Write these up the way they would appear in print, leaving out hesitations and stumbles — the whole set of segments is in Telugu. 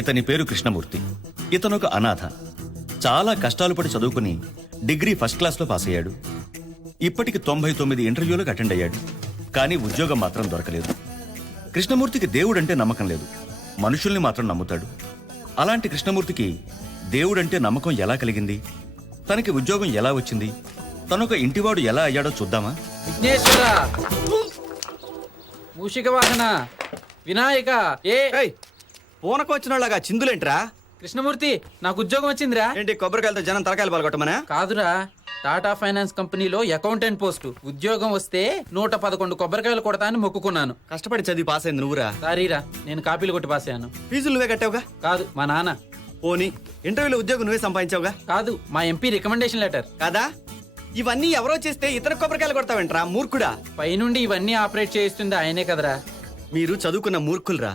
ఇతని పేరు కృష్ణమూర్తి. ఇతనొక అనాథ. చాలా కష్టాలు పడి చదువుకుని డిగ్రీ ఫస్ట్ క్లాస్లో పాస్ అయ్యాడు. ఇప్పటికి 99 ఇంటర్వ్యూలకు అటెండ్ అయ్యాడు. కానీ ఉద్యోగం మాత్రం దొరకలేదు. కృష్ణమూర్తికి దేవుడంటే నమ్మకం లేదు, మనుషుల్ని మాత్రం నమ్ముతాడు. అలాంటి కృష్ణమూర్తికి దేవుడంటే నమ్మకం ఎలా కలిగింది, తనకి ఉద్యోగం ఎలా వచ్చింది, తనొక ఇంటివాడు ఎలా అయ్యాడో చూద్దామా? విఘ్నేశ్వర, మూషిక వాహన, వినాయక, పూనకం వచ్చినలాగా చిందులేంట్రా? కృష్ణమూర్తి, నాకు ఉద్యోగం వచ్చిందిరా. ఏంటి కొబ్బరికాయలతో జనం తలకాయలు పాల్గొట్టమనా? కాదురా, టాటా ఫైనాన్స్ కంపెనీలో అకౌంటెంట్ పోస్టు. ఉద్యోగం వస్తే 111 కొబ్బరికాయలు కొడతా అని మొక్కుకున్నాను. కష్టపడి చదివి పాస్ అయింది నువ్వురా? సారీరా, నేను కాపీలు కొట్టి పాస్ అయ్యాను. ఫీజులు నువ్వే కట్టావుగా? కాదు, మా నాన్న. పోనీ ఇంటర్వ్యూలో ఉద్యోగం నువ్వే సంపాదించావుగా? కాదు, మా ఎంపీ రికమెండేషన్ లెటర్. కాదా? ఇవన్నీ ఎవరో చేస్తే ఇతర కొబ్బరికాయలు కొడతావేంట్రా మూర్ఖుడా? పైనుండి ఇవన్నీ ఆపరేట్ చేయిస్తుంది ఆయనే కదరా. మీరు చదువుకున్న మూర్ఖులరా.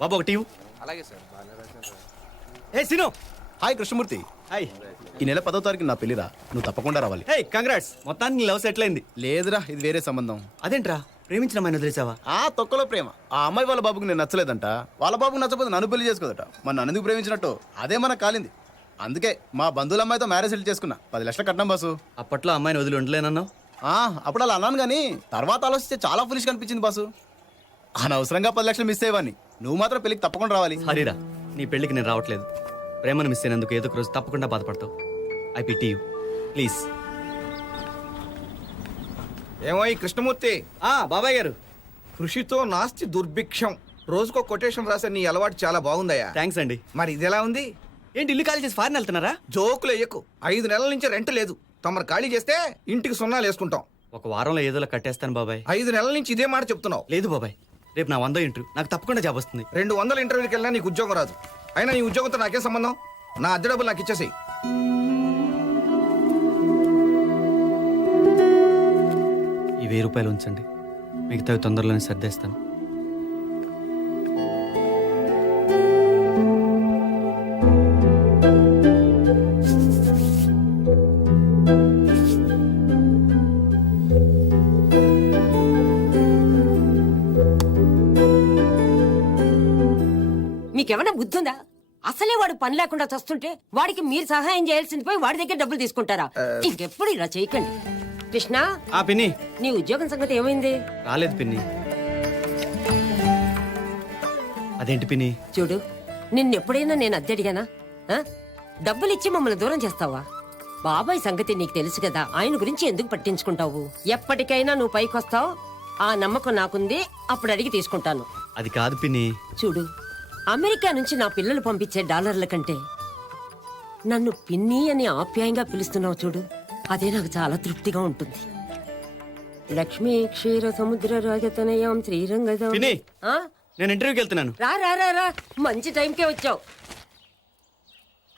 బాబు ఒకటి ఇవ్వు. అలాగే సార్. ఏ సిను. హాయ్ కృష్ణమూర్తి. హాయ్. ఈ నెల 10వ తారీఖు నా పెళ్లిరా, నువ్వు తప్పకుండా రావాలి. హే కంగ్రాట్స్, మొత్తానికి లవ్ సెటిల్ అయింది. లేదురా, ఇది వేరే సంబంధం. అదేంట్రా, ప్రేమించిన అమ్మాయిని వదిలేసావా? ఆ తొక్కలో ప్రేమ. ఆ అమ్మాయి వాళ్ళ బాబుకి నేను నచ్చలేదంట, వాళ్ళ బాబుకి నచ్చకపోతే నన్ను పెళ్లి చేసుకోదట. మరి నన్ను ఎందుకు ప్రేమించినట్టు అదే మనకు కాలింది. అందుకే మా బంధువుల అమ్మాయితో మ్యారేజ్ సెటిల్ చేసుకున్నా. 10 లక్షలు కట్నం బాసు. అప్పట్లో అమ్మాయిని వదిలి ఉండలేనన్నావు. అప్పుడు అలా అన్నాను కానీ తర్వాత ఆలోచిస్తే చాలా ఫులిష్ కనిపించింది బాసు. అనవసరంగా 10 లక్షలు మిస్ అయ్యేవాడిని. నువ్వు మాత్రం పెళ్లికి తప్పకుండా రావాలి. హరిరా, నీ పెళ్లికి నేను రావట్లేదు. ప్రేమను మిస్ అయినందుకు ఏదో ఒక రోజు తప్పకుండా బాధపడతావు. I pity you, please. ఏమో ఈ కృష్ణమూర్తి, బాబాయ్ గారు. కృషితో నాస్తి దుర్భిక్షం. రోజుకో కొటేషన్ రాసే నీ అలవాటు చాలా బాగుందయ్యా. థ్యాంక్స్ అండి. మరి ఇది ఎలా ఉంది? ఏంటి ఇల్లు ఖాళీ చేసి ఫారిన్ వెళ్తున్నారా? జోకులు ఎయ్యకు. 5 నెలల నుంచి రెంట్ లేదు. తమరు ఖాళీ చేస్తే ఇంటికి సున్నాలు వేసుకుంటాం. ఒక వారంలో ఏదోలా కట్టేస్తాను బాబాయ్. 5 నెలల నుంచి ఇదే మాట చెప్తున్నావు. లేదు బాబాయ్, రేపు నా 100 ఇంటర్వ్యూ, నాకు తప్పకుండా జాబ్ వస్తుంది. 200 ఇంటర్వ్యూకి వెళ్ళినా నీకు ఉద్యోగం రాదు. అయినా నీ ఉద్యోగంతో నాకేం సంబంధం? నా అద్దె డబ్బులు నాకు ఇచ్చేసేయి. ఈ 1000 రూపాయలు ఉంచండి, మిగతావి తొందరలోనే సర్దేస్తాను. మీకేమన్నా బుద్ధి ఉందా? అసలే వాడు పని లేకుండా చస్తుంటే వాడికి మీరు సహాయం చేయాల్సింది పోయి వాడి దగ్గర డబ్బులు తీసుకుంటారా? ఇంకెప్పుడు ఇలా చేయకండి. కృష్ణ, పిన్ని, నీ ఉద్యోగం సంగతి ఏమైంది? రాలేదు పిన్ని. అదేంటి పిన్ని? చూడు, నిన్నెప్పుడైనా నేను అద్దె అడిగానా? డబ్బులిచ్చి మమ్మల్ని దూరం చేస్తావా? బాబాయ్ సంగతి నీకు తెలుసు కదా, ఆయన గురించి ఎందుకు పట్టించుకుంటావు? ఎప్పటికైనా నువ్వు పైకొస్తావు, ఆ నమ్మకం నాకుంది. అప్పుడు అడిగి తీసుకుంటాను. అది కాదు పిన్ని. చూడు, అమెరికా నుంచి నా పిల్లలు పంపించే డాలర్ల కంటే నన్ను పిన్ని అని ఆప్యాయంగా పిలుస్తున్నావు చూడు, అదే నాకు చాలా తృప్తిగా ఉంటుంది. లక్ష్మీ క్షీర సముద్ర రాజతనయాం శ్రీరంగం. పిన్ని, నేను ఇంటర్వ్యూకి వెళ్తున్నాను. రా రా రా రా, మంచి టైంకే వచ్చావు.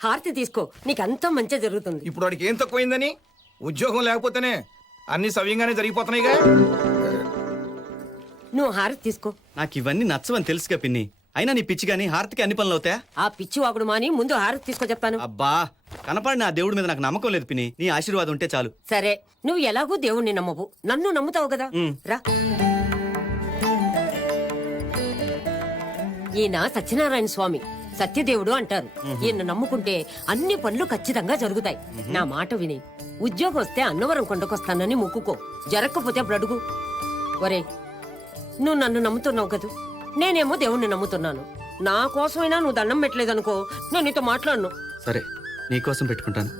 హారతి తీసుకో, నీకంతా మంచి జరుగుతుంది. ఇప్పుడు వాడికి ఏం తక్కువైందని? ఉద్యోగం లేకపోతేనే అన్ని సవ్యంగానే జరిగిపోతున్నాయిగా. నువ్వు హారతి తీసుకో. నాకు ఇవన్నీ నచ్చవని తెలుసుగా పిన్ని. అయినా నీ పిచ్చి గానీ హారతికి అన్ని పనులు అవుతాయా? ఆ పిచ్చి వాగుడు మాని ముందు హారతి తీసుకో చెప్తాను. అబ్బా, కనపడిన ఆ దేవుడి మీద నాకు నమ్మకం లేదు పిన్ని. నీ ఆశీర్వాదం ఉంటే చాలు. సరే, నువ్వు ఎలాగూ దేవుణ్ణి నమ్మవు, నన్ను నమ్ముతావు కదా. రా. ఈయన సత్యనారాయణ స్వామి, సత్యదేవుడు అంటారు. ఈయన నమ్ముకుంటే అన్ని పనులు ఖచ్చితంగా జరుగుతాయి. నా మాట విని ఉద్యోగం వస్తే అన్నవరం కొండకొస్తానని మొక్కుకో. జరగకపోతే అప్పుడు అడుగు. ఒరే, నువ్వు నన్ను నమ్ముతున్నావు కదా, నేనేమో దేవుణ్ణి నమ్ముతున్నాను. నా కోసమైనా నువ్వు దండం పెట్టలేదనుకో, నేను నీతో మాట్లాడను. సరే, నీకోసం పెట్టుకుంటాను.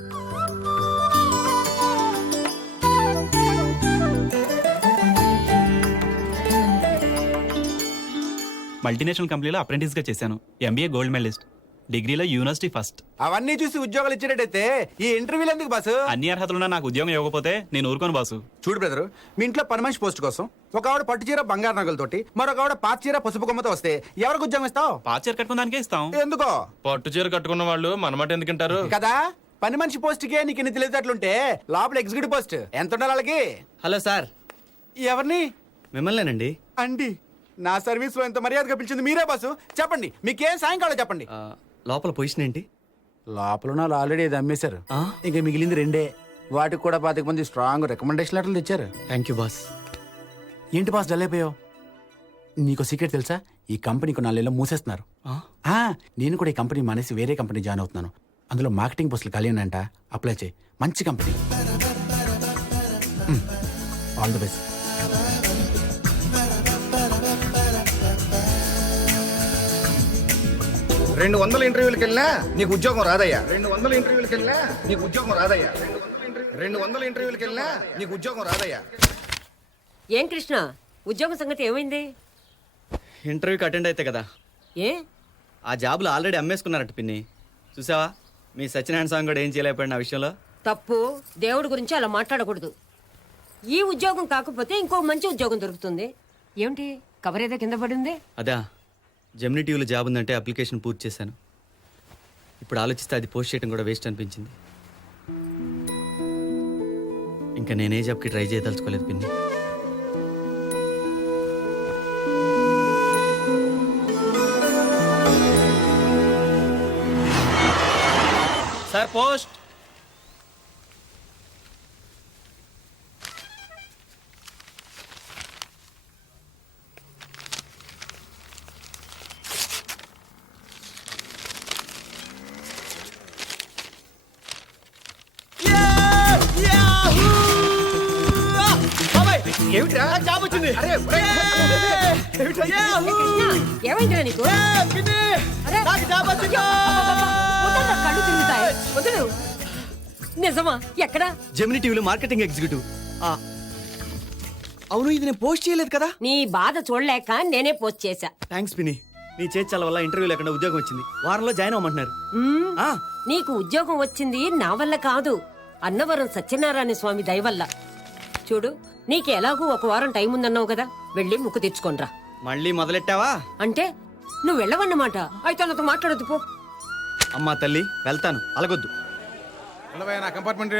మల్టీనేషనల్ కంపెనీలో అప్రెంటిస్ గా చేశాను. ఎంబీఏ గోల్డ్ మెడలిస్ట్, డిగ్రీలో యూనివర్సిటీ ఫస్ట్. అవన్నీ చూసి ఉద్యోగాలు ఇచ్చినట్టయితే ఈ ఇంటర్వ్యూలు ఎందుకు బాసు? అన్ని అర్హతలున్నా నాకు ఉద్యోగం ఇవ్వకపోతే నేను ఊరుకోను బాసు. చూడు బ్రదరు, మీ ఇంట్లో పని మనిషి పోస్ట్ కోసం ఒక ఆవిడ పట్టు చీర బంగారు నగలతోటి, మరొక ఆవిడ పాత చీర పసుపు కొమ్మతో వస్తే ఎవరికి ఉద్యోగం ఇస్తావు? పాత చీర కట్టుకున్న దానికే ఇస్తాం. ఎందుకో? పట్టు చీర కట్టుకున్న వాళ్ళు మనమాట ఎందుకుంటారు కదా. పని మనిషి పోస్ట్ కే నీకు ఇన్ని తెలియదట్లుంటే లోపల ఎగ్జిక్యూటివ్ పోస్ట్ ఎంత ఉండాలి వాళ్ళకి? Hello sir. ఎవరిని? మిమ్మల్నేనండి. అండి, నా సర్వీస్ లో ఎంత మర్యాదగా పిలిచింది మీరే బాసు. చెప్పండి, మీకేం సాయం కావాలో చెప్పండి. లోపల పొజిషన్ ఏంటి? లోపల వాళ్ళు ఆల్రెడీ ఇది అమ్మేశారు. ఇంకా మిగిలింది 2. వాటికి కూడా 25 మంది స్ట్రాంగ్ రికమెండేషన్ లెటర్లు తెచ్చారు. Thank you boss. ఏంటి బాస్ డల్ అయిపోయావు? నీకు సీక్రెట్ తెలుసా? ఈ కంపెనీకి 4 నెలలు మూసేస్తున్నారు. నేను కూడా ఈ కంపెనీ మానేసి వేరే కంపెనీ జాయిన్ అవుతున్నాను. అందులో మార్కెటింగ్ పోస్టులు ఖాళీ ఉన్నాయంట. అప్లై చేయి. మంచి కంపెనీ. All the best. రెండు 200 ఇంటర్వ్యూలకు వెళ్ళినా నీకు ఉద్యోగం రాదయ్యా. 200 ఇంటర్వ్యూలకు వెళ్ళినా నీకు ఉద్యోగం రాదయ్యా. 200 ఇంటర్వ్యూలకు వెళ్ళినా నీకు ఉద్యోగం రాదయ్యా. ఏం కృష్ణ, ఉద్యోగం సంగతి ఏమైంది? ఇంటర్వ్యూకి అటెండ్ అయితే కదా, ఏ ఆ జాబులు ఆల్రెడీ అమ్మేసుకున్నారట పిన్ని. చూసావా మీ సత్యనారాయణ స్వామి కూడా ఏం చేయలేకపోయిన ఆ విషయంలో. తప్పు. దేవుడి గురించి అలా మాట్లాడకూడదు. ఈ ఉద్యోగం కాకపోతే ఇంకో మంచి ఉద్యోగం దొరుకుతుంది. ఏమిటి కవర్ ఏదో కింద పడింది? అదా, జెమినీ టీవీలో జాబ్ ఉందంటే అప్లికేషన్ పూర్తి చేశాను. ఇప్పుడు ఆలోచిస్తే అది పోస్ట్ చేయడం కూడా వేస్ట్ అనిపించింది. ఇంకా నేనే జాబ్కి ట్రై చేయదలుచుకోలేదు పిన్ని. Sir post. ఏమిట్రా జాబ్ వచ్చింది? అరే కృష్ణ, ఏమైందిరా నీకు? అరే, వదలరా, కళ్ళు తిరుగుతాయి. వదలు. నిజమా? ఎక్కడా? జెమినీ టీవీలో మార్కెటింగ్ ఎగ్జిక్యూటివ్. అవును, ఇది నేను పోస్ట్ చేయలేదు కదా. నీ బాధ చూడలేక నేనే పోస్ట్ చేశా. థ్యాంక్స్ పిన్ని. నీ చేర్చాల వల్ల ఇంటర్వ్యూ లేకుండా ఉద్యోగం వచ్చింది. వారంలో జాయిన్ అవ్వమంటున్నారు. నీకు ఉద్యోగం వచ్చింది నా వల్ల కాదు, అన్నవరం సత్యనారాయణ స్వామి దయ వల్ల. చూడు, నీకు ఎలాగూ 1 వారం టైం ఉందన్నావు కదా, వెళ్ళి ముక్కు తెచ్చుకోనరా. మళ్ళీ మొదలెట్టావా? అంటే నువ్వు వెళ్ళవన్నమాట. అయితే నాతో మాట్లాడొద్దు పో. అమ్మా తల్లి, వెళ్తాను, అలగొద్దు. నా కంపార్ట్మెంట్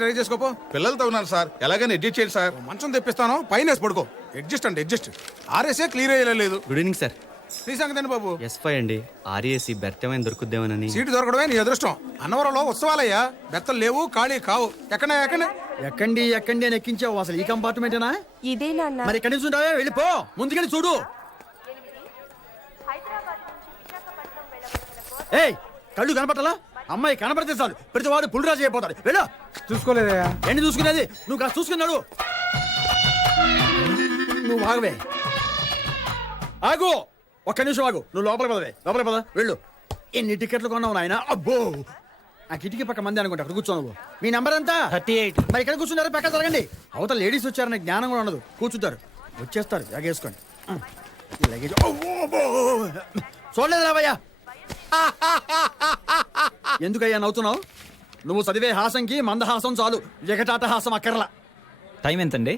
ట్రై చేసుకోపో. పిల్లలతో ఉన్నాను సార్, ఎలాగైనా అడ్జస్ట్ చేయండి సార్. మంచం తెప్పిస్తాను, పైన పడుకో. అడ్జస్ట్ అంటే అడ్జస్ట్. ఆర్ఎస్ఏ క్లియర్ అయ్యలేదు. Good evening sir. నీ సంగతి బాబు. ఎస్5 అండి. ఆర్ఏసి బెర్తమైన దొరుకుద్దేమోనని. సీటు దొరకడమే నీ అదృష్టం. అన్నవరంలో ఉత్సవాలయ్యా, బెత్తలు లేవు, ఖాళీ కావు. ఎక్కడ ఎక్కండి అని ఎక్కించావు. అసలు ఈ కంపార్ట్మెంటేనా? ఇదే నాన్న. మరి ఎక్కడి నుంచి ఉంటావే, వెళ్ళిపో. ముందుకెళ్ళి చూడు. ఏయ్, కళ్ళు కనపట్టాలా? అమ్మాయి కనపడితే చాలు ప్రతి వాడు పులిరాజు అయిపోతాడు. వెళ్ళు. చూసుకోలేదయ్యా. ఏంటి చూసుకునేది? నువ్వు కాస్త చూసుకున్నాడు. నువ్వు ఆగవే, ఆగు. ఒక్క నిమిషం ఆగు. నువ్వు లోపల పద. వెళ్ళు. ఎన్ని టికెట్లు కొన్నావు నాయన? అబ్బో, ఆ కిటికీ పక్క మంది అనుకుంటా. అక్కడ కూర్చో నువ్వు. మీ నంబర్ ఎంత? 38. మరి ఇక్కడ కూర్చున్నారు, పక్క జరగండి. అవతల లేడీస్ వచ్చారనే జ్ఞానం కూడా ఉండదు. కూర్చుంటారు, వచ్చేస్తారు. ఎగేసుకోండి. ఈ లగేజ్ చూడలేదు రావయ్యా. ఎందుకయ్యా నవ్వుతున్నావు? నువ్వు చదివే హాసంకి మందహాసం చాలు, ఎగటాట హాసం అక్కర్లా. టైం ఎంతండి?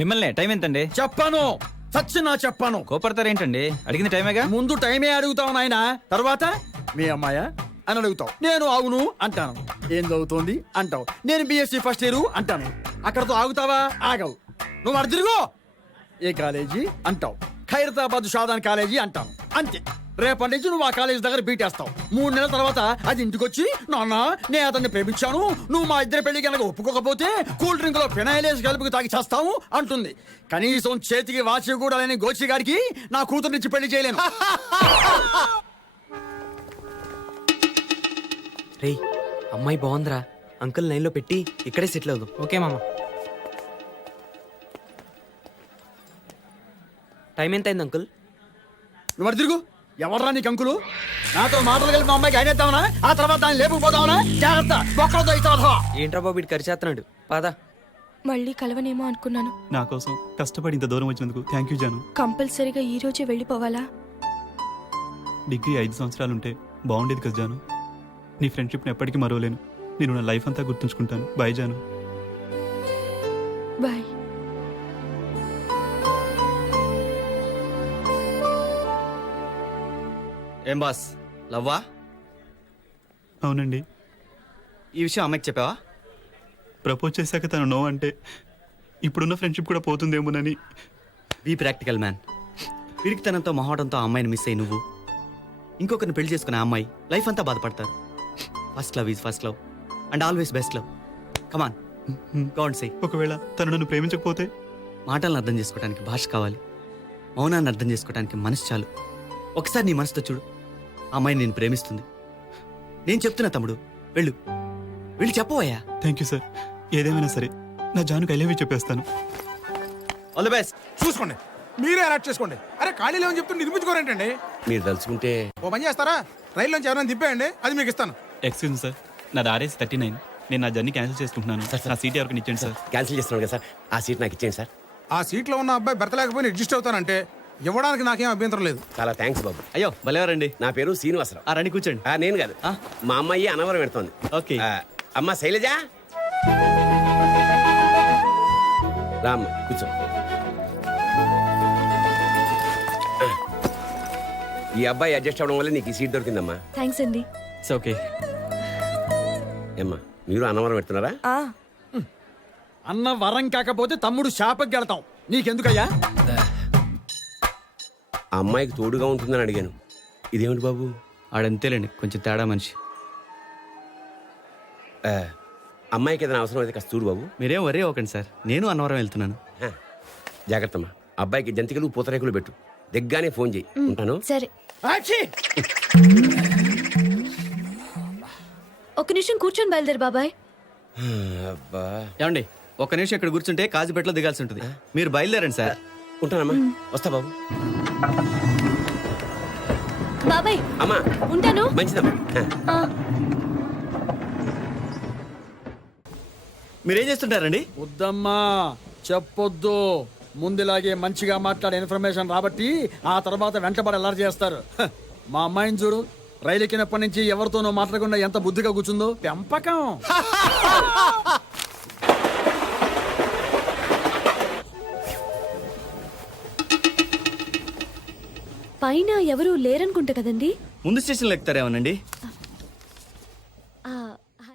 మిమ్మల్ని టైం ఎంతండి? చెప్పాను, సచ్చినా చెప్పాను. కోపడతారేంటండి? అడిగింది టైమేగా. ముందు టైమే అడుగుతావు నాయన, తర్వాత మీ అమ్మాయా అని అడుగుతావు. నేను అవును అంటాను. ఏం చదువుతోంది అంటావు. నేను బీఎస్సీ ఫస్ట్ ఇయర్ అంటాను. అక్కడతో ఆగుతావా? ఆగవు. నువ్వు అడు తిరుగు. ఏ కాలేజీ అంటావు. ఖైరతాబాద్ షాదాన్ కాలేజీ అంటాను. అంతే. రేపటి నుంచి నువ్వు ఆ కాలేజీ దగ్గర బీటేస్తావు. 3 నెలల తర్వాత అది ఇంటికొచ్చి, నాన్న నేను అతన్ని ప్రేమించాను, నువ్వు మా ఇద్దరి పెళ్లికి కనుక ఒప్పుకోకపోతే కూల్ డ్రింక్ లో ఫినాయిలేసి కలుపుకు తాగి చేస్తావు అంటుంది. కనీసం చేతికి వాచి కూడా లేని గోచి గారికి నా కూతురునిచ్చి పెళ్లి చేయలేను. రేయ్, అమ్మాయి బాగుందిరా. అంకుల్ లైన్లో పెట్టి ఇక్కడే సెటిల్ అవుదాం. ఓకే మామ. టైం ఎంత అయింది అంకుల్? నువ్వు అడు తిరుగు. ఎవర్రా నీకు అంకులు? నాతో మాటలు కలిపి మా అమ్మాయికి అయినేద్దామనా? ఆ తర్వాత దాన్ని లేపుకుపోదామనా? జాగ్రత్త, బొక్కలతో ఇస్తావా? ఏంట్రా బాబు ఇటు ఖర్చేస్తున్నాడు. పదా. మళ్ళీ కలవనేమో అనుకున్నాను. నా కోసం కష్టపడి ఇంత దూరం వచ్చినందుకు థ్యాంక్ యూ జాను. కంపల్సరీగా ఈ రోజే వెళ్ళిపోవాలా? డిగ్రీ 5 సంవత్సరాలు ఉంటే బాగుండేది కదా జాను. నీ ఫ్రెండ్షిప్ని ఎప్పటికీ మరవలేను. నేను నా లైఫ్ అంతా గుర్తుంచుకుంటాను. బాయ్ జాను. బాయ్. ఏం బాస్, లవ్వా? అవునండి. ఈ విషయం అమ్మాయికి చెప్పావా? ప్రపోజ్ చేశాక తను నో అంటే ఇప్పుడున్న ఫ్రెండ్షిప్ కూడా పోతుందేమోనని. Be practical man. పిరికితనంతో మొహటంతో ఆ అమ్మాయిని మిస్ అయ్యి నువ్వు ఇంకొకరిని పెళ్లి చేసుకునే ఆ అమ్మాయి లైఫ్ అంతా బాధపడతారు. First love is first love and always best love. Come on, go on say. ఒకవేళ తను నన్ను ప్రేమించకపోతే? మాటలను అర్థం చేసుకోవడానికి భాష కావాలి. మౌనాన్ని అర్థం చేసుకోవడానికి మనసు చాలు. ఒకసారి నీ మనసుతో చూడు, ఆ అమ్మాయి నేను ప్రేమిస్తుంది. నేను చెప్తున్నా తమ్ముడు, వెళ్ళు వెళ్ళి చెప్పవయ్యా. Thank you sir. ఏదేమైనా సరే నా జానుకి ఐ లవ్ యూ చెప్పేస్తాను. All the best. చూసుకోండి, మీరే అలర్ట్ చేసుకోండి. అరే ఖాళీలో అని చెప్తుంటే నిర్మించుకోరేంటండి? మీరు తలుచుకుంటే ఓ పని చేస్తారా, రైల్లోంచి ఎవరైనా దింపేయండి, అది మీకు ఇస్తాను. ఎక్స్క్యూజ్ సార్, నాది RS 39. నేను నా జర్నీ క్యాన్సిల్ చేసుకుంటున్నాను. నా సీట్ ఎవరికి ఇచ్చేయండి సార్. క్యాన్సిల్ చేస్తున్నాను కదా సార్, ఆ సీట్ నాకు ఇచ్చేయండి సార్. ఆ సీట్లో ఉన్న అబ్బాయి బెర్తలేకపోయినా అడ్జస్ట్ అవుతానంటే ఇవ్వడానికి నాకేం అభ్యంతరం లేదు. చాలా థ్యాంక్స్ బాబు. అయ్యో భలేవారండి. నా పేరు శ్రీనివాసరావు. రండి కూర్చోండి. నేను కాదు, మా అమ్మాయి అనవరం పెడుతోంది. ఓకే. అమ్మ శైలజ, రామ్మ కూర్చో. ఈ అబ్బాయి అడ్జస్ట్ అవడం వల్ల నీకు ఈ సీట్ దొరికిందమ్మా. థ్యాంక్స్ అండి. It's okay. ఏమ్మా మీరు అన్నవరం పెడుతున్నారా? అన్న వరం కాకపోతే తమ్ముడు శాపకి వెళ్తాం. నీకెందుకయ్యా? ఆ అమ్మాయికి తోడుగా ఉంటుందని అడిగాను. ఇదేమిటి బాబు? ఆడంతేలేండి, కొంచెం తేడా మనిషి. అమ్మాయికి ఏదైనా అవసరం అయితే కాస్త చూడు బాబు. మీరేం వరే అవ్వకండి సార్, నేను అన్నవరం వెళ్తున్నాను. జాగ్రత్తమ్మా. అబ్బాయికి జంతికలు పూతరేకులు పెట్టు. దిగ్గానే ఫోన్ చేయి. ఉంటాను. సరే. ఒక నిమిషం కూర్చొని బయలుదేరు బాబాయ్. అబ్బా, ఏమండి, ఒక్క నిమిషం ఇక్కడ కూర్చుంటే కాజుపేటలో దిగాల్సి ఉంటుంది. మీరు బయలుదేరండి సార్. ఉంటానమ్మా, వస్తా బాబు. బాబాయ్ అమ్మా ఉంటాను. మంచిదమ్మా. మీరేం చేస్తుంటారండి? వద్దమ్మా చెప్పొద్దు. ముందులాగే మంచిగా మాట్లాడే ఇన్ఫర్మేషన్ రాబట్టి ఆ తర్వాత వెంటబడి అల్లరి చేస్తారు. మా అమ్మాయిని చూడు, రైలు ఎక్కినప్పటి నుంచి ఎవరితోనో మాట్లాడకుండా ఎంత బుద్ధిగా కూర్చుందో. పెంపకం. పైన ఎవరు లేరనుకుంటా కదండి. ముందు స్టేషన్లో ఎక్కుతారేమోనండి.